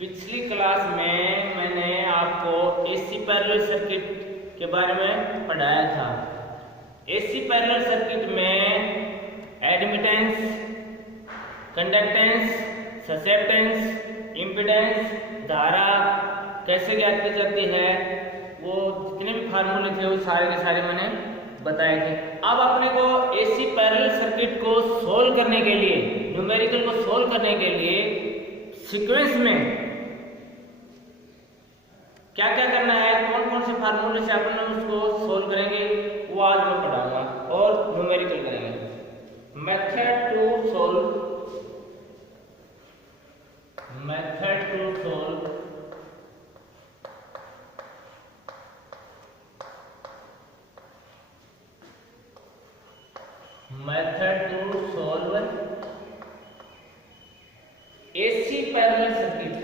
पिछली क्लास में मैंने आपको एसी पैरेलल सर्किट के बारे में पढ़ाया था। एसी पैरेलल सर्किट में एडमिटेंस, कंडक्टेंस, ससेप्टेंस, इम्पीडेंस, धारा कैसे ज्ञात की जाती है, वो जितने भी फार्मूले थे वो सारे के सारे मैंने बताए थे। अब अपने को एसी पैरेलल सर्किट को सोल्व करने के लिए, न्यूमेरिकल को सोल्व करने के लिए सीक्वेंस में क्या क्या करना है, कौन कौन से फार्मूले से अपन उसको सोल्व करेंगे, वो आज मैं पढ़ाऊंगा और न्यूमेरिकल करेंगे। Method to solve, method to solve method to solve AC parallel circuit,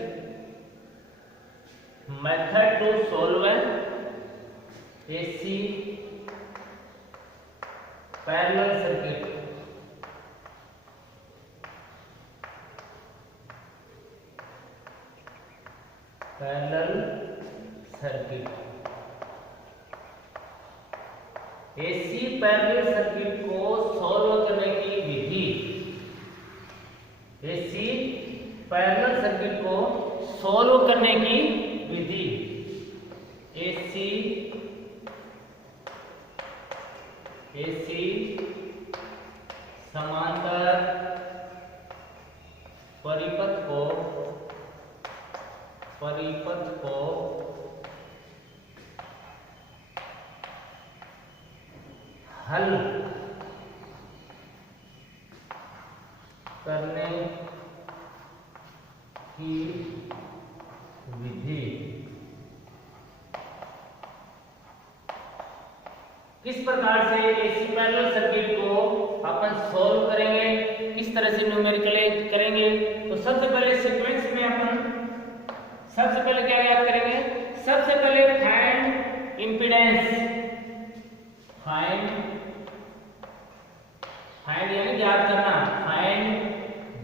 method to solve AC parallel circuit. Parallel circuit, AC parallel circuit को सॉल्व करने की विधि, एसी पैरेलल सर्किट को सॉल्व करने की विधि, एसी समांतर परिपथ को हल करने की विधि। किस प्रकार से एसी पैरेलल सर्किट को अपन सॉल्व करेंगे, किस तरह से न्यूमेरिकल करेंगे। तो सबसे पहले सीक्वेंस में अपन सबसे पहले क्या याद करेंगे, सबसे पहले फाइंड इम्पीडेंस, फाइंड यानी याद करना, फाइंड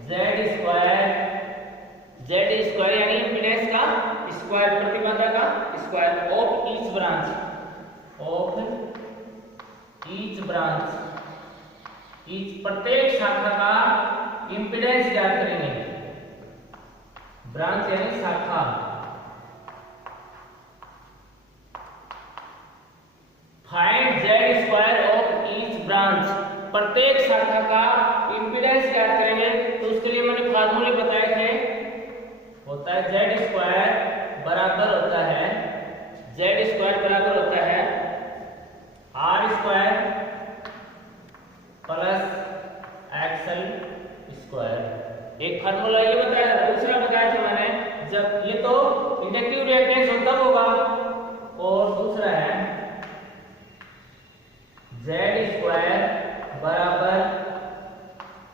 जेड स्क्वायर यानी इम्पीडेंस का स्क्वायर, प्रतिबाधा का square of each branch, each प्रत्येक शाखा का इम्पीडेंस ज्ञात करेंगे। ब्रांच यानी शाखा, find Z square of each branch, प्रत्येक शाखा का इम्पीडेंस ज्ञात करेंगे। तो उसके लिए मैंने फार्मूले बताए थे, होता है जेड स्क्वायर बराबर होता है, जेड स्क्वायर बराबर होता है R square plus XL square. एक फार्मूला ये बताया था। दूसरा बताया था मैंने, जब ये तो इंडक्टिव रिएक्टेंस हो तब होगा, और दूसरा है जेड स्क्वायर बराबर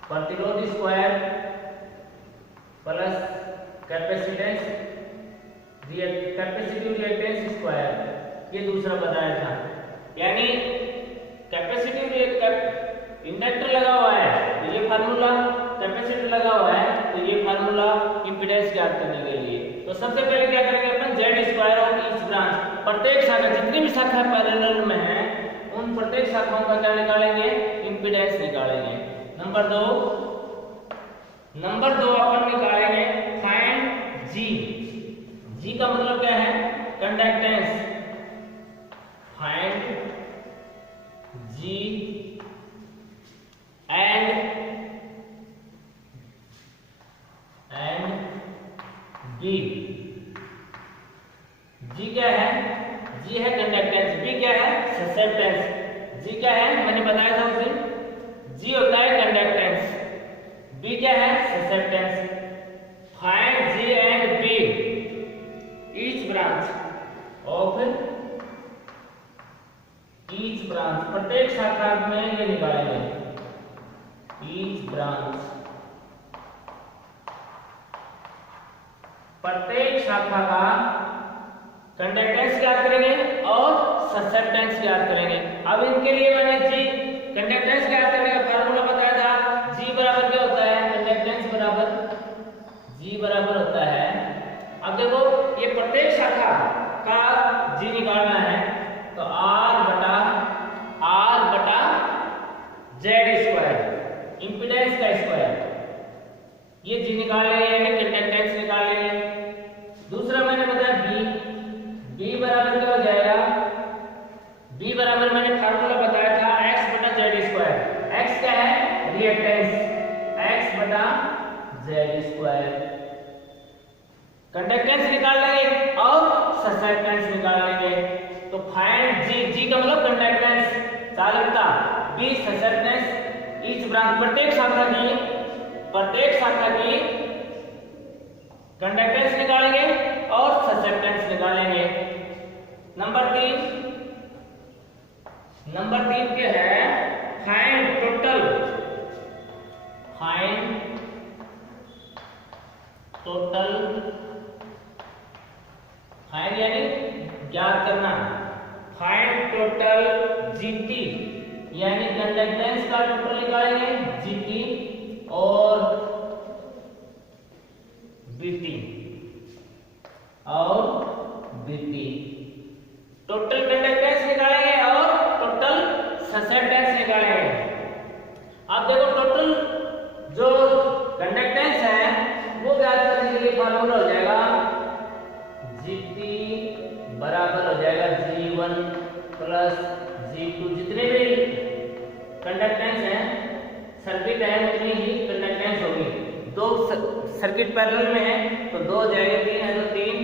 प्रतिरोध square plus capacitance capacitive reactance square, ये दूसरा बताया था। यानी कैपेसिटिव इंडक्टर लगा हुआ है तो ये फार्मूला, कैपेसिटर लगा हुआ है तो ये फार्मूला इंपीडेंस ज्ञात करने के लिए। तो सबसे पहले क्या करेंगे अपन, Z square of each branch, प्रत्येक शाखा, जितनी भी शाखा पैरेलल में है उन प्रत्येक शाखाओं का क्या निकालेंगे, इंपीडेंस निकालेंगे। नंबर दो अपन निकालेंगे फाइंड जी का मतलब क्या है, conductance, find G and B. G क्या है, जी है कंडक्टेंस, बी क्या है ससेप्टेंस। जी क्या है, मैंने बताया था उस दिन, जी होता है कंडक्टेंस, बी क्या है susceptance. Find G and B each branch of each branch, प्रत्येक शाखा में ये निकालेंगे, ईच ब्रांच, प्रत्येक शाखा का कंडक्टेंस ज्ञात करेंगे और ससेप्टेंस ज्ञात करेंगे। अब इनके लिए मैंने जी कंडक्टेंस ज्ञात करने का फार्मूला बताया था, जी बराबर क्या होता है, कंडक्टेंस बराबर जी G बराबर होता है, अब देखो ये प्रत्येक शाखा का G निकालना है, तो R बटा Z स्क्वायर, इम्पीडेंस का स्क्वायर, ये G निकाल लेंगे यानी कंडक्टेंस निकाल लेंगे। दूसरा मैंने बताया B बराबर क्या हो जाएगा, B बराबर मैंने फार्मूला बताया था x बटा Z स्क्वायर, x क्या है रिएक्टेंस, x बटा Z स्क्वायर। कंडक्टेंस निकाल लेंगे और ससेप्टेंस निकाल लेंगे, तो फाइंड G का मतलब कंडक्टेंस चालकता, B ससेप्टेंस, ईच ब्रांच प्रत्येक शाखा की कंडक्टेंस निकालेंगे और ससेप्टेंस निकालेंगे। नंबर 3 के है फाइंड टोटल फाइंड यानी ज्ञात करना, फाइंड टोटल GT यानी कंडक्टेंस का टोटल निकालेंगे GT और BT टोटल कंडक्टेंस निकालेंगे और टोटल ससेप्टेंस निकालेंगे। अब देखो टोटल जो कंडक्टेंस है वो ज्ञात करने के लिए फार्मूला हो जाएगा GT बराबर हो जाएगा G1 प्लस G2, जितने भी कंडक्टेंस है सर्किट है उतनी ही कंडक्टेंस होगी। दो सर्किट पैरेलल में है तो 2 हो जाएगा, 3 है तो 3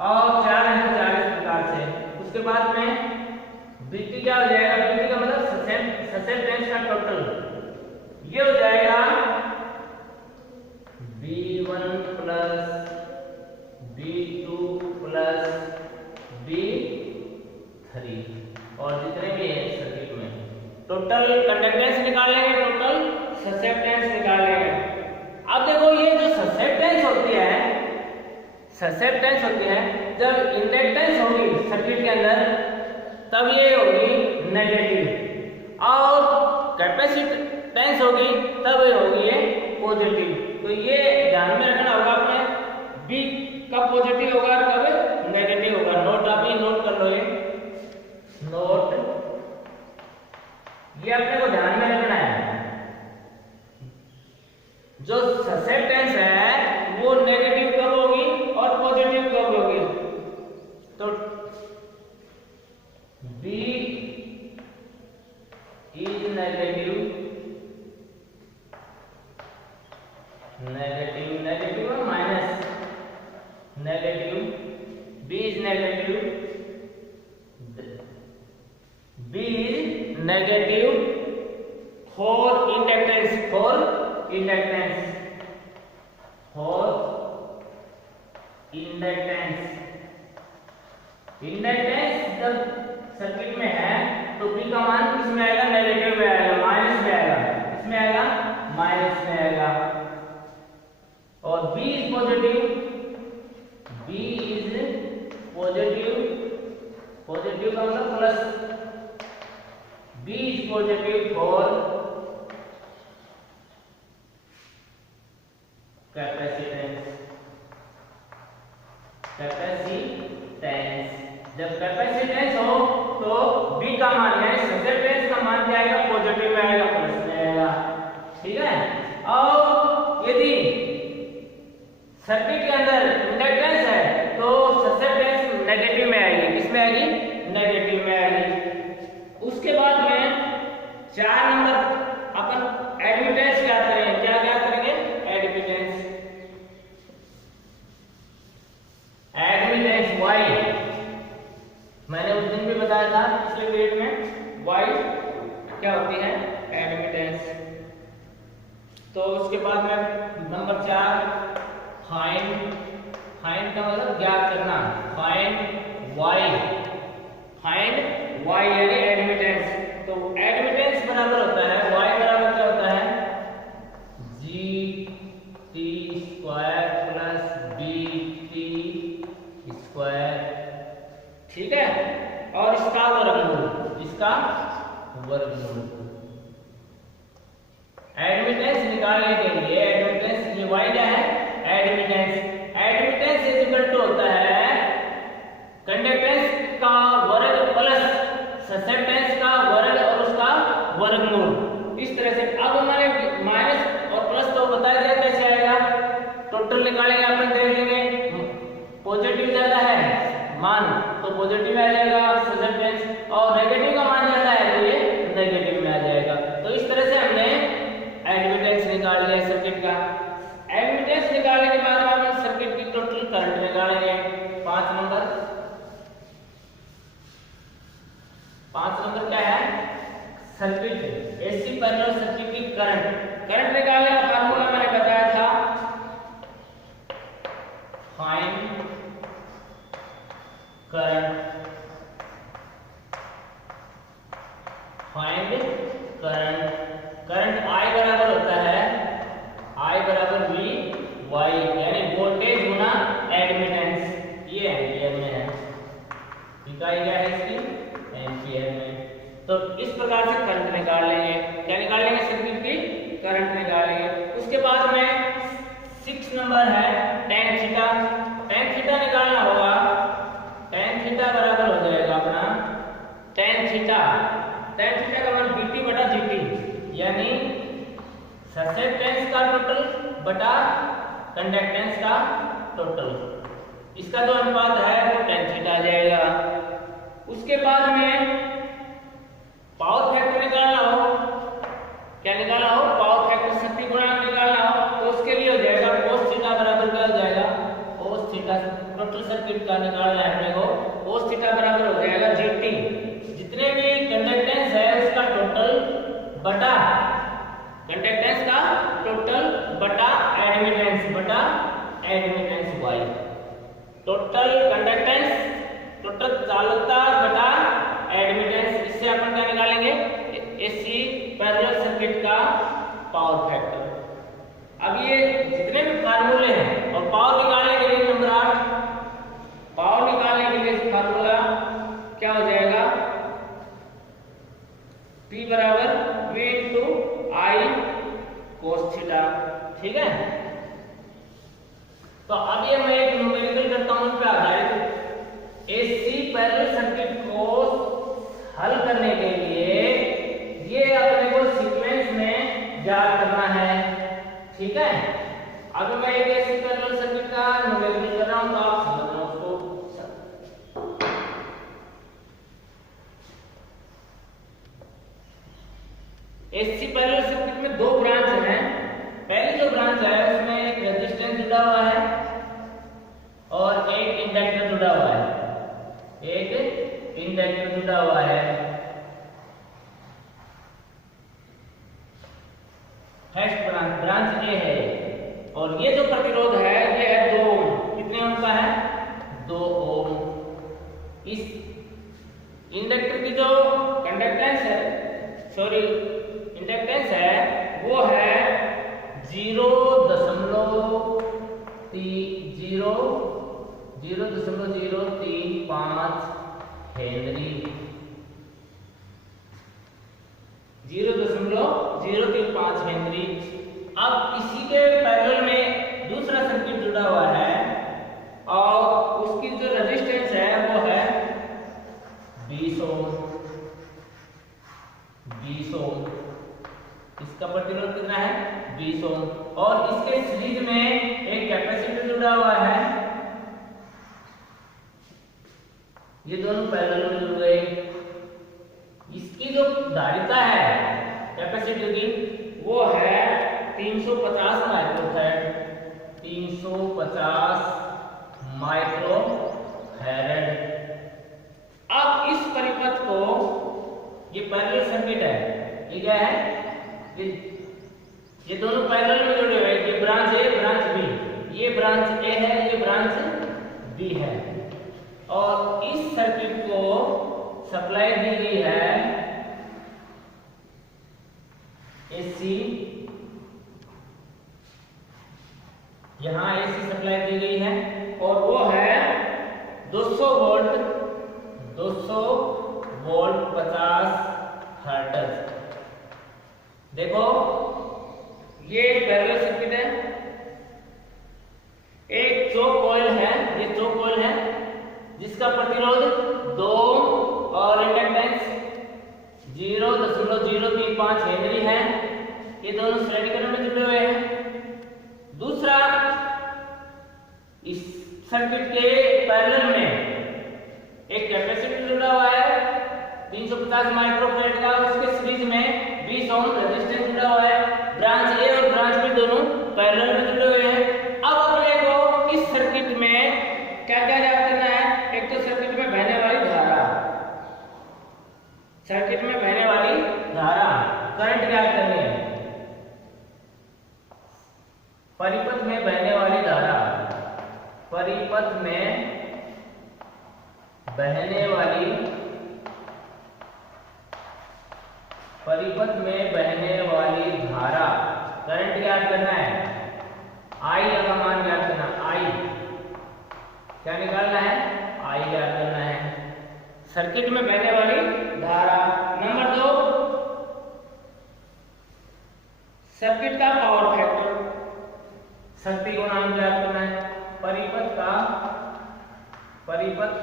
और 4 है तो 4 इस प्रकार से। उसके बाद में BT क्या हो जाएगा, BT का मतलब ससेप्टेंस का टोटल, ये हो जाएगा B1 plus B2 plus B3 और जितने भी है सर्किट में टोटल कंडक्टेंस निकाल लेंगे, टोटल ससेप्टेंस निकाल लेंगे। अब देखो ये जो ससेप्टेंस होती है जब इंडक्टेंस होगी सर्किट के अंदर तब ये होगी नेगेटिव और कैपेसिटेंस होगी तब ये होगी ये पॉजिटिव। तो ये ध्यान में रखना होगा आपने, B कब पॉजिटिव होगा कब नेगेटिव होगा। नोट आप ही नोट कर लो, ये नोट, ये अपने को ध्यान में रखना है। जो ससेप्टेंस है वो नेगेटिव कब होगी और पॉजिटिव कब होगी, तो B इज नेगेटिव और minus negative, B is negative for inductance जब सर्किट में है तो B का मान किस में आएगा, नेगेटिव में आएगा, माइनस में आएगा, किसमें आएगा माइनस में आएगा। और B इज पॉजिटिव का मतलब plus, B is positive for capacitance. जब कैपेसिटेंस हो तो B का मान यानी ससेप्टेंस का मान क्या आएगा, पॉजिटिव में आएगा, प्लस में आएगा, ठीक है। और यदि सर्किट के अंदर इंडक्टेंस है तो ससेप्टेंस नेगेटिव में आएगी, किसमें आएगी, नेगेटिव में आएगी। उसके बाद में 4 नंबर अपन एडमिटेंस क्या करेंगे, एडमिटेंस Y, मैंने उस दिन भी बताया था पिछले पीरियड में, Y क्या होती है, एडमिटेंस। तो उसके बाद में नंबर 4 फाइंड का मतलब ज्ञात करना, फाइंड Y यानी एडमिटेंस। तो एडमिटेंस बराबर होता है Y बराबर क्या होता है, GT square plus BT square, ठीक है। और इसका वर्गमूल एडमिटेंस निकालने के लिए y क्या है, admittance. Admittance is equal to होता है कंडक्टेंस का वर्ग प्लस ससेप्टेंस का वर्ग और उसका वर्गमूल। इस तरह से अब हमारे माइनस और प्लस तो बता दिया कैसे आएगा, टोटल निकालेंगे अपन, देख लेंगे पॉजिटिव ज्यादा है मान तो पॉजिटिव में आ जाएगा ससेप्टेंस, और नेगेटिव का मान ज्यादा है तो ये नेगेटिव में आ जाएगा। तो इस तरह से हमने एडमिटेंस निकाल लिया सर्किट का। एडमिटेंस निकालने के बाद हम सर्किट की टोटल करंट निकालेंगे। 5 नंबर क्या है, सर्किट एसी पैरेलल सर्किट की करंट निकालने का फार्मूला मैंने बताया था, फाइंड करंट I बराबर होता है I बराबर V Y, यानी वोल्टेज गुना एडमिटेंस, ये एम्पियर में है, इकाई क्या है इसकी, एम्पियर में। तो इस प्रकार से करंट निकाल लेंगे। क्या निकाल लेंगे, सर्किट की करंट निकालेंगे। उसके बाद में 6 नंबर है tan थीटा। tan थीटा निकालना होगा, tan थीटा बराबर हो जाएगा अपना tan थीटा का मान dt बटा gt, यानी ससेप्टेंस का टोटल बटा कंडक्टेंस का टोटल, इसका जो अनुपात है वो tan थीटा आ जाएगा। उसके बाद में पावर फैक्टर निकालना हो, क्या निकालना हो, पावर फैक्टर शक्ति गुणांक निकालना हो, तो उसके लिए हो जाएगा cos थीटा बराबर क्या हो जाएगा, cos थीटा। टोटल सर्किट का निकालना है अपने को, cos थीटा बराबर हो जाएगा gt, जितने भी कंडक्टेंस है उसका टोटल बटा कंडक्टेंस का टोटल बटा admittance y, total conductance total चालकता बटा एडमिटेंस। इससे अपन क्या निकालेंगे, एसी पैरेलल सर्किट का पावर फैक्टर। अब ये जितने भी फार्मूले हैं, और पावर निकालने के लिए नंबर 8, पावर निकालने के लिए फार्मूला क्या हो जाएगा, P बराबर V into I cos theta, ठीक है। तो अब ये मैं एक न्यूमेरिकल करता हूं, इस पे आधारित एसी पैरेलल सर्किट को हल करने के लिए ये अपने को सीक्वेंस में याद करना है, ठीक है। अब मैं एक एसी पैरेलल सर्किट का न्यूमेरिकल कर रहा हूं, तो आप समझना उसको। एसी पैरेलल सर्किट में 2 ब्रांच हैं। पहली जो ब्रांच है उसमें एक रेजिस्टेंस जुड़ा हुआ है और एक इंडक्टर जुड़ा हुआ है, फर्स्ट ब्रांच ए है, और ये जो प्रतिरोध है ये है 2 ओम। कितने ओम का है, 2 ओम। इस इंडक्टर की जो इंडक्टेंस है वो है 0.035 हेनरी, 0.035 हेनरी। अब इसी के पैरेलल में दूसरा सर्किट जुड़ा हुआ है और उसकी जो रेजिस्टेंस है वो है 20 ओम। इसका प्रतिरोध कितना है, 20 ओम। और इसके सीरीज में एक कैपेसिटर जुड़ा हुआ है, ये दोनों पैरेलल में जुड़ गए। इसकी जो धारिता है कैपेसिटर की वो है 350 माइक्रोफैरड, 350 माइक्रोफैरड। अब इस परिपथ को, ये पैरेलल सर्किट है, ये क्या है, ये दोनों पैरेलल में जुड़े हुए, ये ब्रांच ए ब्रांच बी, ये ब्रांच ए है ये ब्रांच बी है, और इस सर्किट को सप्लाई दी गई है एसी, यहां एसी सप्लाई दी गई है और वो है 200 वोल्ट 50 हर्ट्ज। देखो ये पैरेलल सर्किट है, ये दोनों सिलेंडर में जुड़े हुए हैं। दूसरा, इस सर्किट के पैरेलल में एक कैपेसिटर जुड़ा हुआ है 350 माइक्रोफैराड का, उसके सीरीज में 20 ओम रेजिस्टेंस जुड़ा हुआ है। ब्रांच ए और ब्रांच बी दोनों पैरेलल में जुड़े हुए हैं। अब अपने को इस सर्किट में क्या क्या याद करना है? एक तो सर्किट में बहने वाली धारा, सर्किट में बहने वाली धारा करंट याद करनी है। परिपथ में बहने वाली धारा, परिपथ में बहने वाली, परिपथ में बहने वाली धारा करंट याद करना है। आई का मान याद करना, आई क्या निकालना है? आई याद करना है। सर्किट में बहने वाली धारा। नंबर 2, सर्किट का पावर फैक्टर, शक्ति गुणांक याद करना है। परिपथ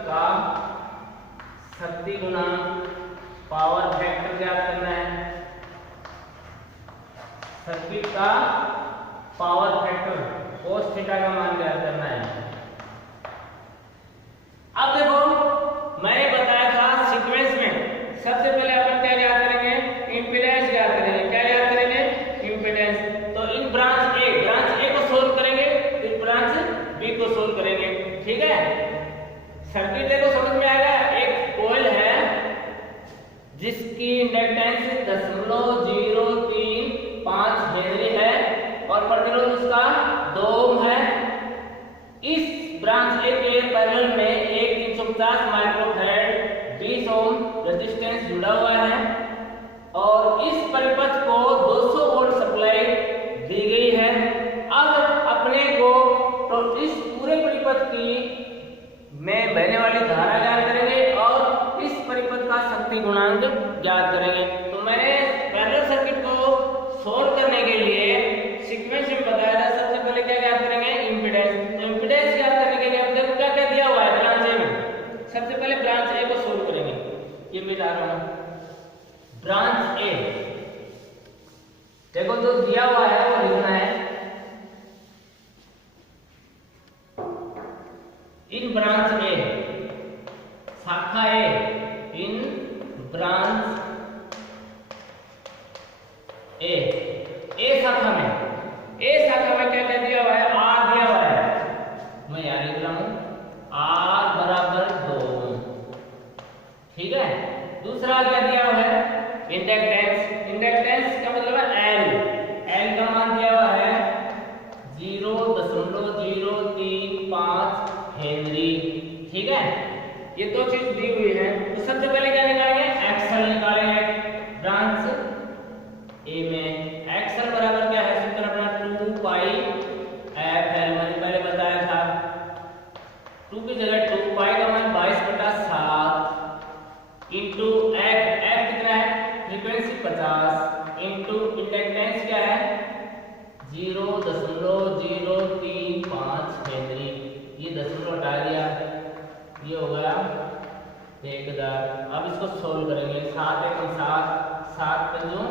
का शक्ति गुणांक, पावर फैक्टर याद करना है। सर्किट का पावर फैक्टर cos थीटा का मान याद करना है। अब देखो, मैंने बताया था सीक्वेंस में सबसे पहले अपन क्या याद करेंगे? इंपीडेंस याद करेंगे। क्या याद करेंगे? इंपीडेंस। तो इन ब्रांच ए को सोल्व करेंगे, फिर ब्रांच बी को सोल्व करेंगे। ठीक है, सर्किट देखो समझ में आएगा। एक कॉइल है जिसकी इंडक्टेंस 0.035 हेनरी है और प्रतिरोध उसका 2 ओम है। इस ब्रांच ए के पैरेलल में एक 350 माइक्रोफैराड 20 ओम रेजिस्टेंस जुड़ा हुआ है और इस परिपथ को 200 वोल्ट सप्लाई दी गई है। अब अपने को तो इस पूरे परिपथ की में बहने वाली धारा याद करेंगे और इस परिपथ का शक्ति गुणांक याद करेंगे। तो मैंने पैरेलल सर्किट को सोल्व करने के लिए सीक्वेंस में बताया था। सबसे पहले क्या याद करेंगे? इंपीडेंस। तो इंपीडेंस याद करने के लिए अब देखो क्या क्या दिया हुआ है ब्रांच ए में। सबसे पहले ब्रांच ए को सोल्व करेंगे। ये मैं जा रहा हूं ब्रांच ए। देखो जो दिया हुआ है वो लिखना है। इन ब्रांच ए, शाखा ए, इन ब्रांच ए शाखा में क्या क्या दिया हुआ है? आर दिया हुआ है। मैं यहां लिख रहा हूं आर बराबर 2। ठीक है। दूसरा क्या दिया हुआ है? इंडक्टेंस। इंडक्टेंस का मतलब है एल का मान दिया हुआ है 0.035 हेनरी। ठीक है, ये दो चीज दी हुई है। तो सबसे पहले क्या निकालेंगे? एक्सएल निकालेंगे ब्रांच ए में। एक्सएल बराबर क्या है? सूत्र अपना 2 पाई एफ एल। मैंने पहले बताया था 2 की जगह 2 पाई का मान 22/7 इंटू एफ कितना है? फ्रीक्वेंसी 50 इंटू इंडक्टेंस क्या है? 0.035 हेनरी। ये दशमलव हटा दिया, ये हो गया 1000। अब इसको सोल्व करेंगे। 7 एकम 7, 7 पंजों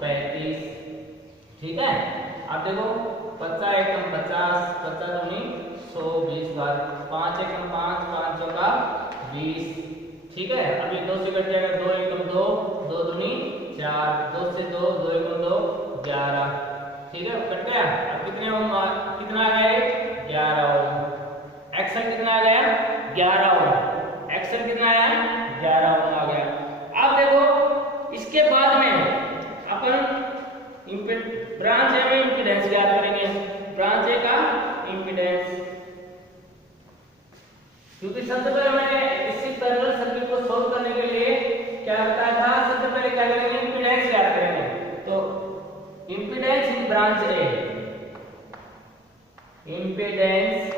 35। ठीक है। अब देखो 50 एकम 50, 50 दूनी 100, 20 बार 5 एकम 5, 5 का 20। ठीक है। अब ये 2 से कट जाएगा, 2 एकम 2, 2 दूनी 4, 2 से 2, 2 एकम 2, 11। ठीक है, कट गया। अब कितने ओम कितना आ गया? 11 ओम। एक्सएल कितना आ गया? 11 ओम। एक्सएल कितना आया? 11 ओम आ गया। अब देखो इसके बाद में अपन ब्रांच ए में इंपीडेंस याद करेंगे। ब्रांच ए का इंपीडेंस, क्योंकि सबसे पहले मैंने इसी पैरेलल सर्किट को सोल्व करने के लिए क्या बताया था? सबसे पहले क्या करेंगे? इंपीडेंस याद करेंगे। तो इंपीडेंस इन ब्रांच ए, इंपीडेंस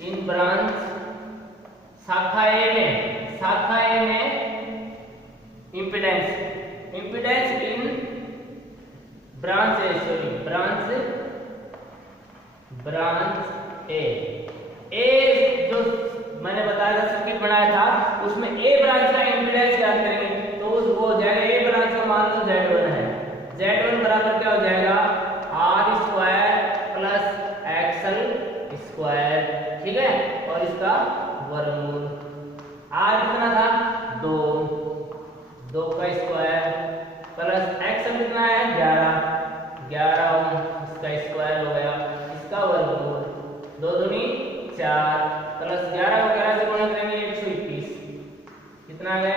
इन ब्रांच शाखा ए में इंपीडेंस इन ब्रांच ए जो मैंने बताया था सर्किट बनाया था उसमें ए ब्रांच का इंपीडेंस याद करेंगे। तो वो स्क्वायर प्लस एक्सल कितना है 11 ओम, इसका स्क्वायर हो गया, इसका वर्गमूल 2 दूनी 4 प्लस 11 को 11 से गुणा करेंगे 121, कितना आ गया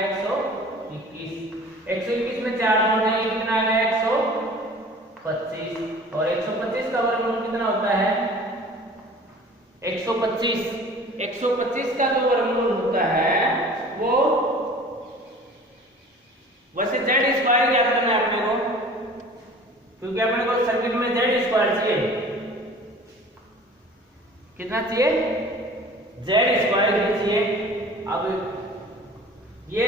121 में 4 जोड़ेंगे कितना आ गया 125, और 125 का वर्गमूल कितना होता है 125 का जो वर्गमूल होता है वो वैसे जेड स्क्वायर याद करना है अपने को, क्योंकि अपने को सर्किट में जेड स्क्वायर चाहिए, कितना चाहिए जेड स्क्वायर चाहिए। अब ये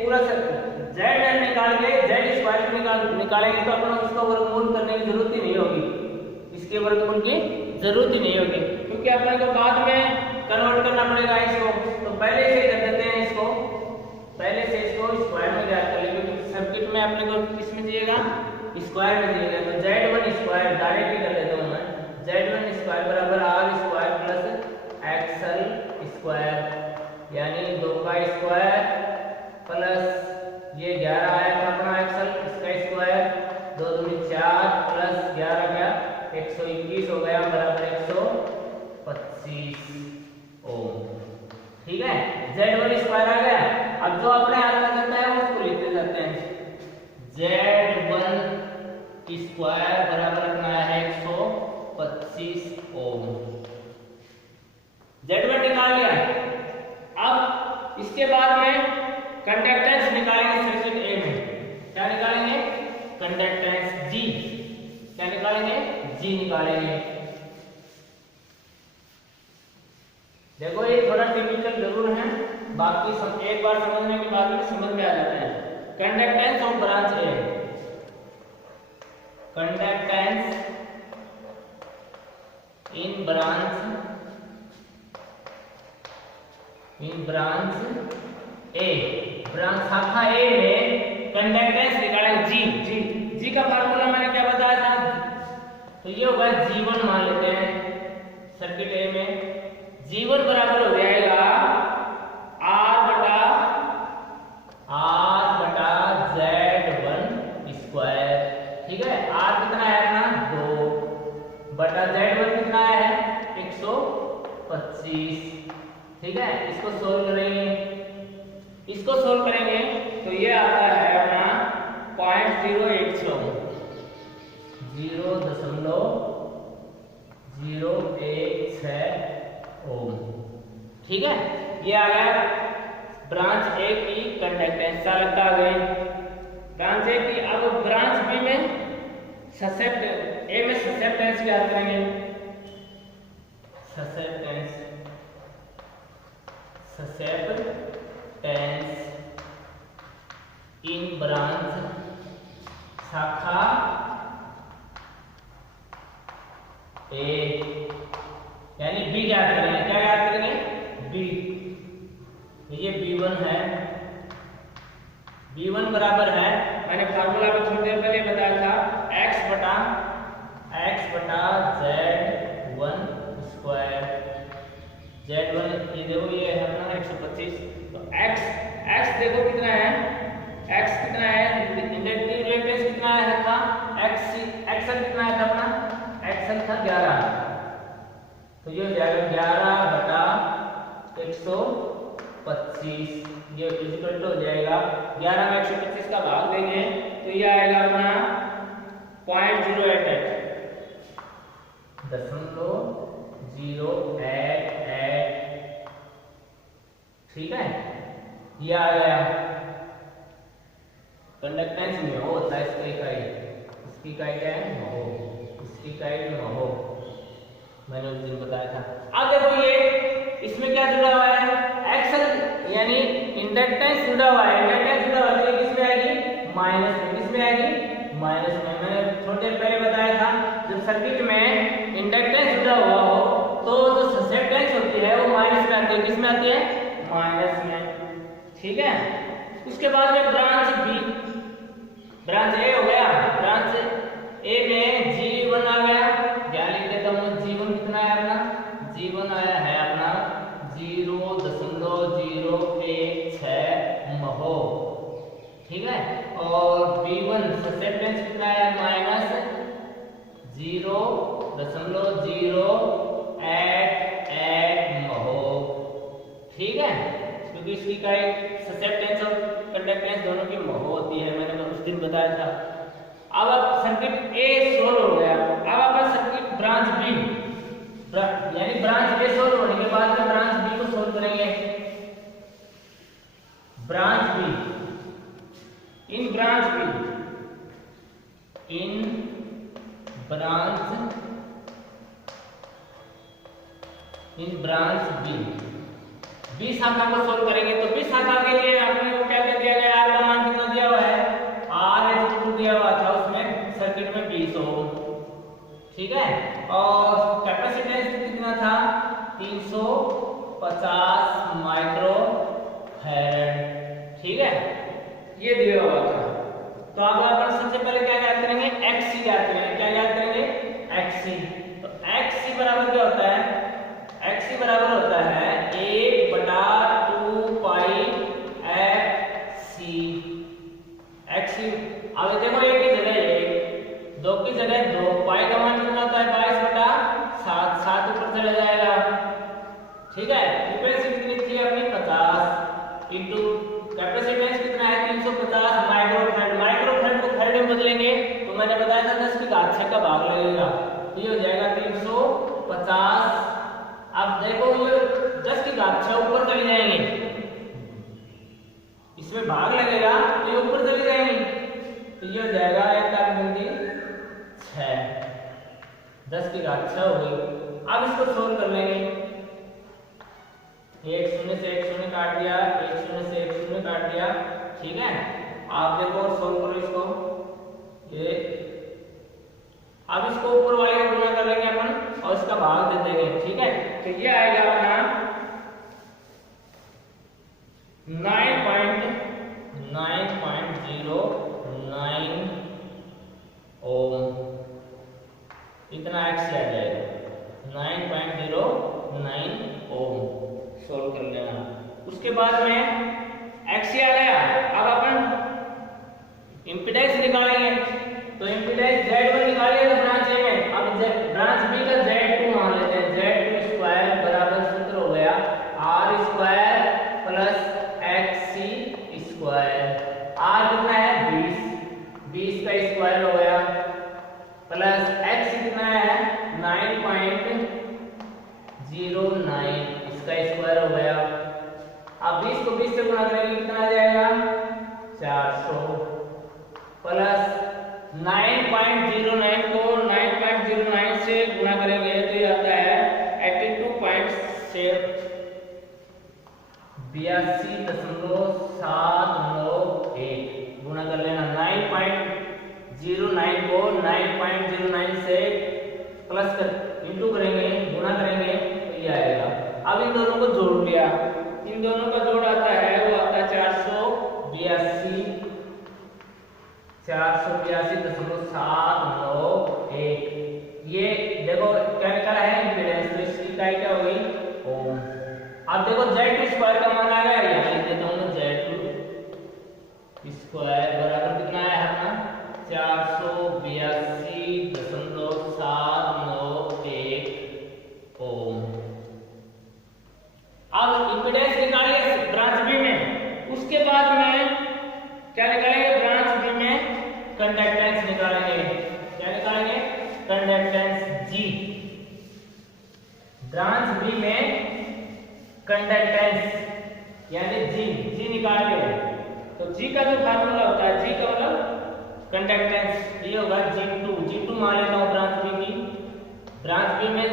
पूरा जेड निकाल के जेड स्क्वायर निकालेंगे तो अपन उसका वर्गमूल करने की जरूरत ही नहीं होगी, इसके वर्गमूल की जरूरत ही नहीं होगी, क्योंकि अपन को बाद में कन्वर्ट करना पड़ेगा इसको, तो पहले से कर देते हैं इसको, पहले से इसको स्क्वायर में ज्ञात कर लेंगे, क्योंकि सर्किट में अपने को किस में दिएगा स्क्वायर में दिएगा, तो z1 स्क्वायर डायरेक्ट ही कर देता हूं मैं, z1 स्क्वायर बराबर r square plus xl square, यानी 2 का स्क्वायर प्लस ये 11 आया था अपना xl, इसका स्क्वायर 2 दूनी 4 प्लस 11 गया 121 हो गया बराबर 125 ओम। ठीक है, z1 स्क्वायर आ गया। अब जो अपने हाथ में चलता है उसको लिखते जाते हैं, z1 स्क्वायर बराबर अपना है 125 ओम। z1 निकाल लिया। अब इसके बाद में कंडक्टेंस निकालेंगे सर्किट ए में, क्या निकालेंगे कंडक्टेंस G, क्या निकालेंगे G निकालेंगे। देखो ये थोड़ा टिपिकल जरूर है, बाकी सब एक बार समझने के बाद में समझ में आ जाते हैं। Conductance of branch A, conductance in branch A, branch शाखा ए में कंडक्टेंस निकालेंगे जी का फार्मूला मैंने क्या बताया था, तो ये होगा G1 मान लेते हैं सर्किट ए में, G1 बराबर हो जाएगा R बटा Z1 स्क्वायर। ठीक है, R कितना है अपना 2 बटा Z1 कितना है 125। ठीक है, इसको सोल्व करेंगे तो ये आता है अपना 0.016 ओम। ठीक है, ये आ गया ब्रांच ए की कंडक्टेंस, लगता आ गई ब्रांच ए की। अब ब्रांच बी में ए में ससेप्टेंस ज्ञात करेंगे, ससेप्टेंस इन ब्रांच शाखा ए, यानी बी ज्ञात करेंगे, क्या ज्ञात करेंगे बी, ये B1 है, B1 बराबर है, मैंने फार्मूला में थोड़ी देर पहले बताया था x बटा Z1 स्क्वायर, Z1 ये देखो ये है अपना 125, तो x देखो कितना है, x कितना है इंडक्टिव रिएक्टेंस कितना है था xl कितना है था अपना xl था 11, तो ये हो जाएगा 11 बटा 125, ये इक्वल टू हो जाएगा 11 में 125 का भाग देंगे तो ये आएगा अपना 0.088 ठीक है, ये आ गया कंडक्टेंस में हो होता है इसकी इकाई क्या है महो, इसकी इकाई महो, मैंने उस दिन बताया था। अब देखो ये इसमें क्या जुड़ा हुआ है एक्सल, यानी इंडक्टेंस जुड़ा हुआ है, तो किसमें आएगी माइनस में, किसमें आएगी माइनस में। मैंने थोड़ी देर पहले बताया था जब सर्किट में इंडक्टेंस जुड़ा हुआ हो तो जो ससेप्टेंस होती है वो माइनस में आती है, किसमें आती है माइनस में। ठीक है, उसके बाद में ब्रांच ए हो गया, ब्रांच ए में G1 आ गया, क्या लिख देता हूं G1 कितना है अपना, G1 आया है अपना 0.016 महो। ठीक है, और B1 ससेप्टेंस कितना है -0.088 महो। ठीक है, क्योंकि इसकी का एक ससेप्टेंस और कंडक्टेंस दोनों की महो होती है, मैंने उस दिन बताया था। अब सर्किट ए सोल्व हो गया। अब आपका सर्किट ब्रांच बी, यानी ब्रांच ए सोल्व होने के बाद में ब्रांच बी को सोल्व करेंगे। ब्रांच बी, इन ब्रांच बी शाखा को सोल्व करेंगे। तो बी शाखा के लिए आपने को क्या क्या दिया गया, आर का मान कितना दिया हुआ है, R दिया हुआ था उसमें सर्किट में 20 ओम। ठीक है, और कैपेसिटेंस कितना था 350 माइक्रो फैराड। ठीक है, ये दिया हुआ था। तो अब अपन सबसे पहले क्या याद करेंगे, XC याद करेंगे। क्या याद करेंगे, XC। तो XC बराबर क्या होता है, XC बराबर होता है 1/2 पाई FC। XC अब देखो एक की जगह 1, 2 की जगह 2, पाई का मान कितना होता है 22/7, 7 ऊपर चला जाएगा। ठीक है, फ्रीक्वेंसी कितनी थी अपनी 50 इंटू कैपेसिटेंस कितना है 350 माइक्रोफैराड। माइक्रोफैराड को फैराड में बदलेंगे तो मैंने बताया था 10 की घात 6 का भाग लगेगा, तो ये हो जाएगा 350। अब देखो ये 10 की घात 6 ऊपर चली जाएंगे, इसमें भाग लगेगा तो ये ऊपर चली जाएंगी, तो ये हो जाएगा 6, 10 की घात 6 हो गई। अब इसको सोल्व कर लेंगे। 1 0 से 1 0 काट दिया, 1 0 से 1 0 काट दिया। ठीक है, आप देखो सोल्व करो इसको। ये अब इसको ऊपर वाले का गुणा कर लेंगे अपन और इसका भाग दे देंगे। ठीक है, तो ये आएगा अपना 9.09 ओम, इतना X आ जाएगा 9.09 ओम। सोल्व कर लेना। उसके बाद में X आ गया। अब अपन इंपीडेंस निकालेंगे। तो इंपीडेंस Z1 निकालिए तो ब्रांच ए में। अब ब्रांच बी का Z2 मान लेते हैं। Z2 स्क्वायर बराबर सूत्र हो गया R square plus XC square. R कितना है 20, 20 का स्क्वायर हो गया प्लस X कितना है 9.09, इसका स्क्वायर हो गया। अब 20 को 20 से गुणा करेंगे कितना आ जाएगा 400 प्लस 9.09 को 9.09 से गुणा करेंगे तो ये आता है 82.791 गुणा कर लेना। 9.09 को 9.09 से प्लस कर इंटू करेंगे, गुणा करेंगे तो ये आएगा। अब इन दोनों को जोड़ लिया, इन दोनों का जोड़ आता है वो आता है 482.791। ये देखो क्या निकला है इंपीडेंस, तो इसकी इकाई क्या हो गई ओम। अब देखो Z2 स्क्वायर का मान आ गया, यहाँ लिख देता हूं मैं Z2 स्क्वायर बराबर कितना है अपना 482.791 ओम। अब इंपीडेंस निकालिए ब्रांच बी में। उसके बाद में क्या निकालेंगे ब्रांच बी में कंडक्टेंस निकालेंगे। क्या निकालेंगे कंडक्टेंस G। ब्रांच बी में कंडक्टेंस यानी G निकालेंगे। तो G का जो फार्मूला होता है, G का मतलब कंडक्टेंस, ये होगा G2 मान लेता हूं ब्रांच बी की। ब्रांच बी में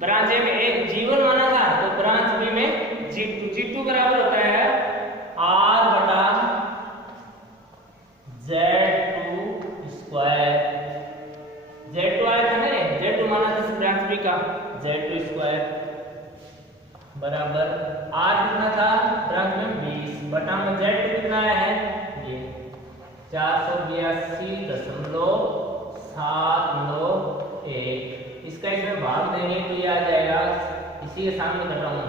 ब्रांच ए में एक G1 माना था, तो ब्रांच बी में G2 बराबर होता है R बटा Z2 स्क्वायर। Z2 आया था ना, Z2 माना था ब्रांच बी का, Z2 स्क्वायर बराबर R कितना था ब्रांच में 20 बटा में Z2 कितना आया है ये 482.791। इसका इसमें भाग देंगे तो ये आ जाएगा, इसी के सामने कर रहा हूँ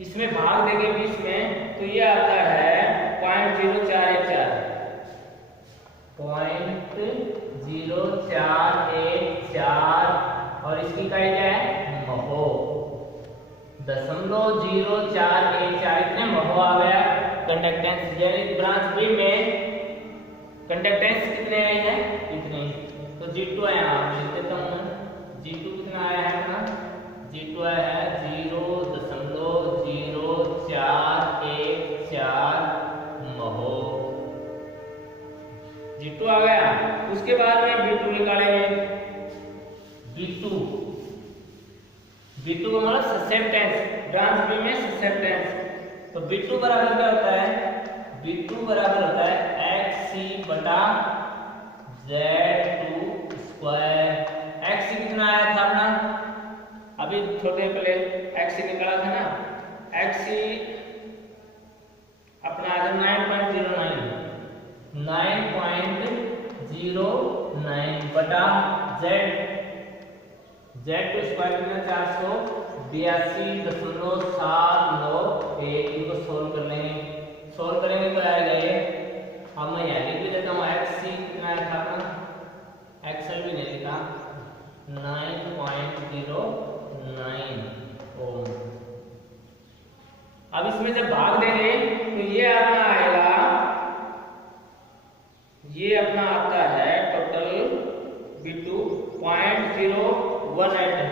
इसमें भाग देंगे 20 में तो ये आता है 0.0414 और इसकी इकाई क्या है? महो। 0.0414 इतने महो आ गया कंडक्टेंस। यानी ब्रांच बी में कंडक्टेंस कितने आए हैं? इतने। तो G2 आया, लिख देता हूं मैं। G2 कितना आया है अपना? G2 आया है 0.0414 महो। G2 आ गया। उसके बाद में B2 निकालेंगे। B2 का मतलब ससेप्टेंस, ब्रांच बी में ससेप्टेंस। तो B2 बराबर क्या होता है? B2 बराबर होता है XC बटा Z2 स्क्वायर। XC कितना आया था अपना? अभी थोड़ी देर पहले XC निकाला था ना। XC अपना आया था 9.09 बटा Z2 स्क्वायर कितना? 482.791। इनको सोल्व कर लेंगे। सोल्व करेंगे तो आएगा ये। अब मैं यहाँ लिख भी देता हूँ। XC कितना आया था अपना? XL भी नहीं लिखा, 9.09 ओम। अब इसमें जब भाग देंगे तो ये अपना आएगा, ये अपना आता है टोटल B2 0.018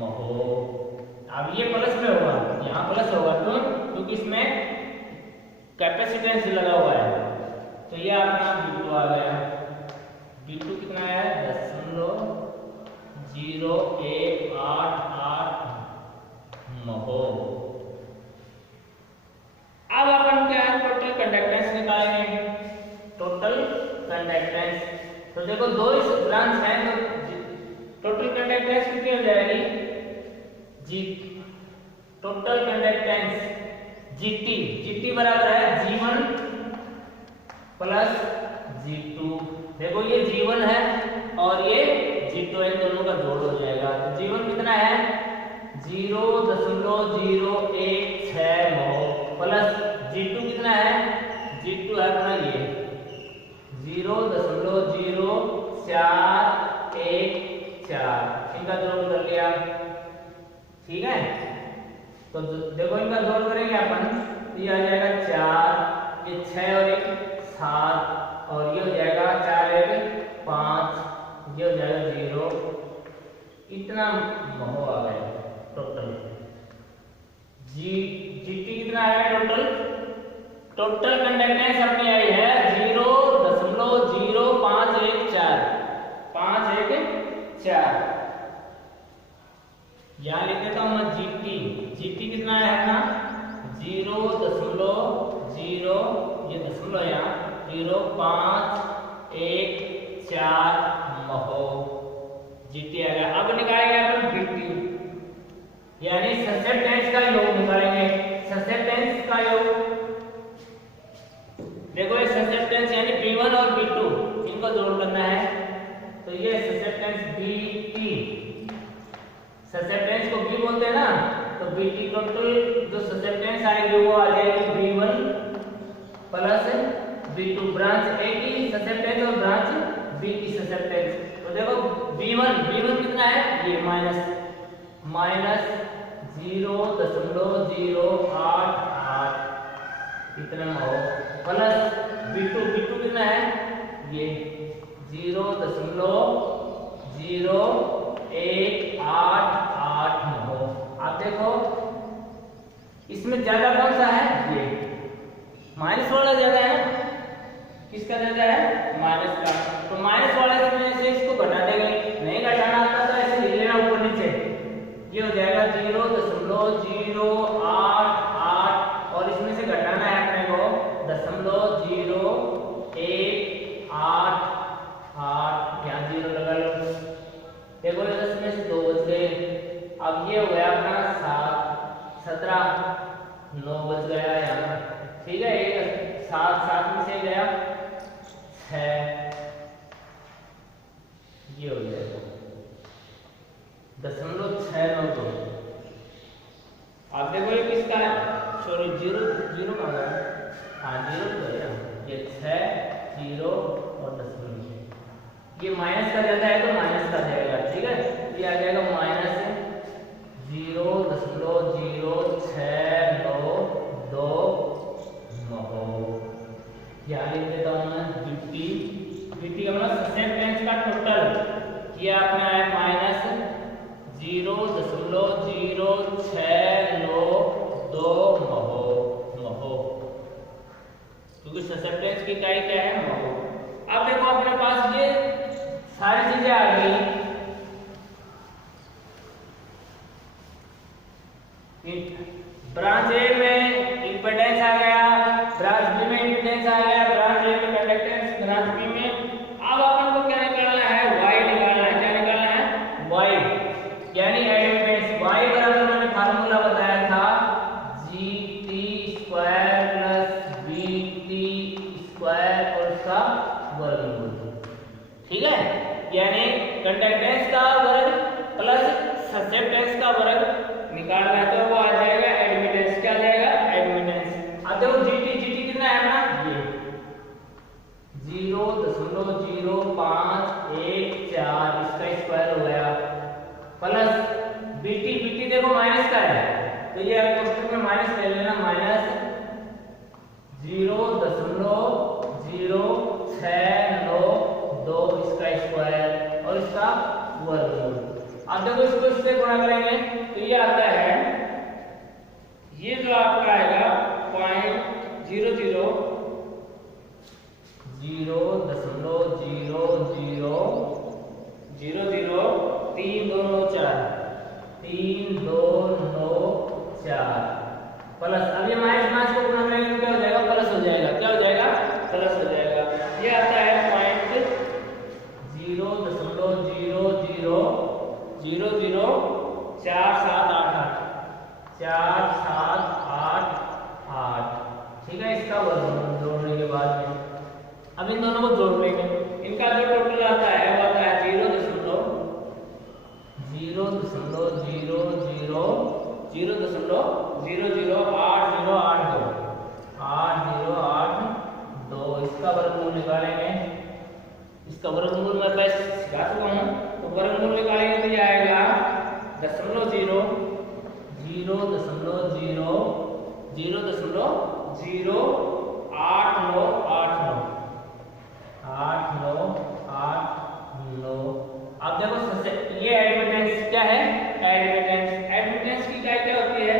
महो। अब ये प्लस में होगा, यहाँ प्लस होगा क्यों? क्योंकि इसमें कैपेसिटेंस लगा हुआ है। तो ये अपना B2 आ गया। B2 कितना है? 0.0188 महो। अब अपन क्या है? टोटल कंडक्टेंस निकालेंगे। टोटल कंडक्टेंस तो देखो दो इस ब्रांच है तो टोटल कंडक्टेंस कितनी हो जाएगी? जी टोटल कंडक्टेंस GT बराबर है G1 प्लस G2। देखो ये G1 है और ये G2 है, दोनों का जोड़ हो जाएगा। तो G1 कितना है? 0.016 महो प्लस G2 कितना है? G2 है अपना ये 0.0414। इनका जोड़ कर लिया, ठीक है। तो देखो इनका जोड़ करेंगे अपन तो ये आ जाएगा 4, ये 6 और 1 7 और ये हो जाएगा 4 1 5, ये हो जाएगा 0। इतना महो आ गया टोटल। GT कितना आया टोटल? टोटल कंडक्टेंस अपनी आई है 0.0514। यहाँ लिख देता हूँ मैं GT कितना आया है ना? 0.0 ये दशमलव यहाँ 0.514 महो GT आ गया। अब निकालेंगे अपन BT यानी ससेप्टेंस का योग निकालेंगे। ससेप्टेंस का योग देखो ये ससेप्टेंस यानी B1 और B2 इनको जोड़ करना है। तो ये ससेप्टेंस BT, ससेप्टेंस को B बोलते हैं ना, तो BT टोटल जो ससेप्टेंस आएगी वो आ जाएगी B1 plus B2। Branch A की ससेप्टेंस और ब्रांच B की ससेप्टेंस। तो देखो B1 कितना है? ये माइनस 0.088 इतना हो प्लस B2 कितना है? ये 0.018 हो। आप देखो इसमें ज्यादा कौन सा है? ये माइनस वाला ज्यादा है। किसका ज्यादा है? माइनस का। तो माइनस वाले से इसको घटा देंगे। नहीं घटाना आता तो ऐसे लिख लेना ऊपर नीचे। ये हो जाएगा 0.088 और इसमें से घटाना है अपने को 0.0188। यहाँ 0 लगा लो। देखो 10 में से 2 बच गए। अब ये हो गया अपना 7 17 9 बच गया यहाँ, ठीक है। 7 में से गया 6, ये हो जाएगा 0.692। आप देखो ये किसका है, सॉरी जीरो जीरो कहाँ गया, हाँ जीरो तो है, ये 6 0 और 10, ये माइनस का जाता है तो माइनस का जाएगा, ठीक है, ये आ जाएगा -0.00692 यहाँ लिख देता हूँ मैं 50 हमारा ससेप्टेंस का टोटल किया आपने आया -0.00692 क्योंकि ससेप्टेंस की इकाई क्या है, महो। अब देखो अपने पास ये सारी चीजें आ गई, ब्रांच ए में इंपेडेंस आ गया, ब्रांच बी में इंपेडेंस आ गया, ब्रांच ए में कंडक्टेंस, ब्रांच बी में। अब अपन को क्या निकालना है, y निकालना है, क्या निकालना है, y, यानी एडमिटेंस। y बराबर मैंने फार्मूला बताया था gt square plus bt square और उसका वर्गमूल, ठीक है, यानी कंडक्टेंस का वर्ग प्लस ससेप्टेंस का वर्ग निकालना है तो वो आ जाएगा एडमिटेंस, क्या आ जाएगा, एडमिटेंस। अब देखो gt कितना है अपना, ये 0.0514 इसका स्क्वायर हो गया, प्लस bt देखो माइनस का है तो ये कोष्ठक में माइनस ले लेना, -0.00692 इसका स्क्वायर और इसका वर्गमूल। अब देखो इसको इससे गुणा करेंगे तो ये आता है, ये जो आपका आएगा 0.0000324 प्लस, अब ये माइनस माइनस को गुणा करेंगे तो क्या हो जाएगा, प्लस हो जाएगा, क्या हो जाएगा, प्लस हो जाएगा। ये आता है 0.004788, ठीक है, इसका वर्गमूल जोड़ने के बाद में अब इन दोनों को जोड़ लेंगे, इनका जो टोटल आता है वो आता है 0.008082 इसका वर्गमूल निकालेंगे। इसका वर्गमूल मैं पहले सिखा चुका हूँ, तो वर्गमूल निकालेंगे तो ये आएगा 0.0008989। अब देखो ये एडमिटेंस क्या है, एडमिटेंस की इकाई क्या होती है,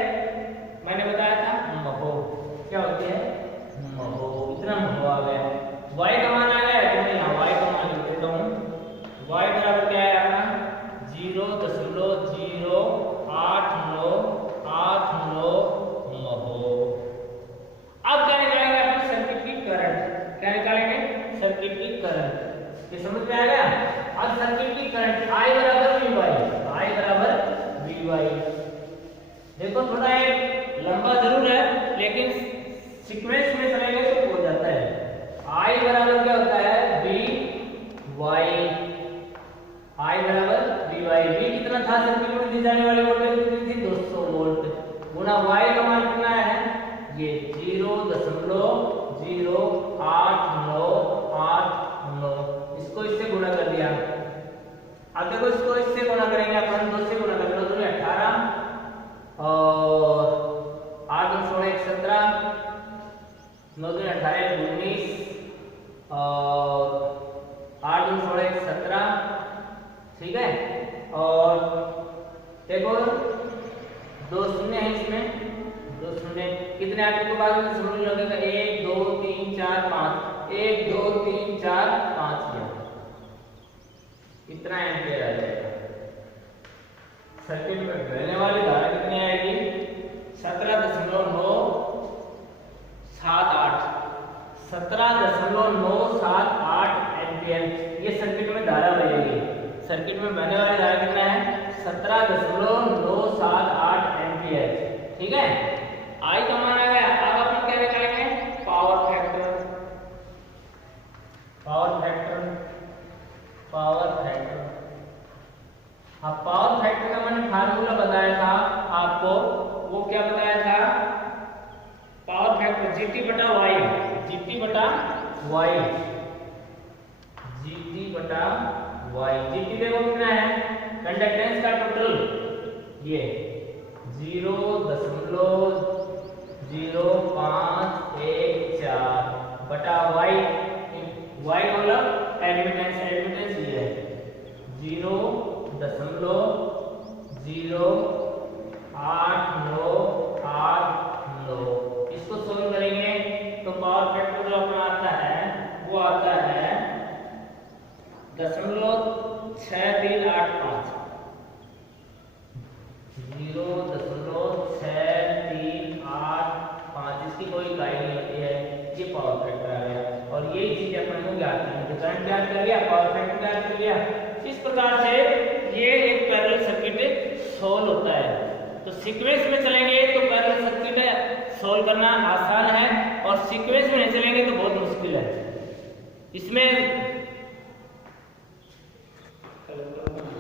मैंने बताया था महो, क्या होती है, महो, इतना महो आ गया। y का मान आ गया तो मैं यहाँ y का मान लिख देता हूँ, y बराबर क्या है अपना 0.08989 महो। अब क्या निकालेंगे अपने सर्किट की करंट, क्या निकालेंगे, सर्किट की करंट, ये समझ में आ गया। अब सर्किट की करंट I बराबर VY, देखो थोड़ा एक लंबा जरूर है लेकिन सीक्वेंस में चलेंगे तो हो जाता है। I बराबर क्या होता है, I बराबर VY, V कितना था सर्किट में दी जाने वाली वोल्टेज कितनी थी, 200 वोल्ट, गुना Y का मान कितना है, ये 0.08989, इसको इससे गुणा कर दिया। अब देखो इसको इससे गुणा करेंगे अपन, 2 से गुणा करेंगे, 2 में 18 और 8 2 16 17, 9 2 18 19 और 8 2 16 17, ठीक है, और देखो 2 शून्य है इसमें, 2 शून्य कितने आगे के बाद में शून्य लगेगा, 1 2 3 4 5, 1 2 3 4 5 इतना एम्पियर आ जाएगा। सर्किट में बहने वाली धारा कितनी आएगी, 17.978 एम्पियर, ये सर्किट में धारा बहेगी। सर्किट में बहने वाली धारा कितना है, 17.978 एम्पियर, ठीक है। आई का मान आ गया। अब अपन क्या निकालेंगे, पावर फैक्टर। अब पावर फैक्टर का मैंने फार्मूला बताया था आपको, वो क्या वाई, GT बटा वाई। GT देखो कितना है, कंडक्टेंस का टोटल ये 0.0514 बटा वाई, वाई मतलब एडमिटेंस, एडमिटेंस ये है 0.08989। इसको सोल्व करेंगे तो पावर फैक्टर जो अपना आता है वो आता है 0.6385, 0.6385। इसकी कोई इकाई नहीं होती है, ये पावर फैक्टर आ गया। और यही चीज अपन को ज्ञात करनी है, करंट ज्ञात कर लिया, पावर फैक्टर ज्ञात कर लिया। इस प्रकार से ये एक पैरेलल सर्किट सोल्व होता है। तो सीक्वेंस में चलेंगे तो पैरेलल सर्किट सोल्व करना आसान है, और सीक्वेंस में नहीं चलेंगे तो बहुत मुश्किल है। इसमें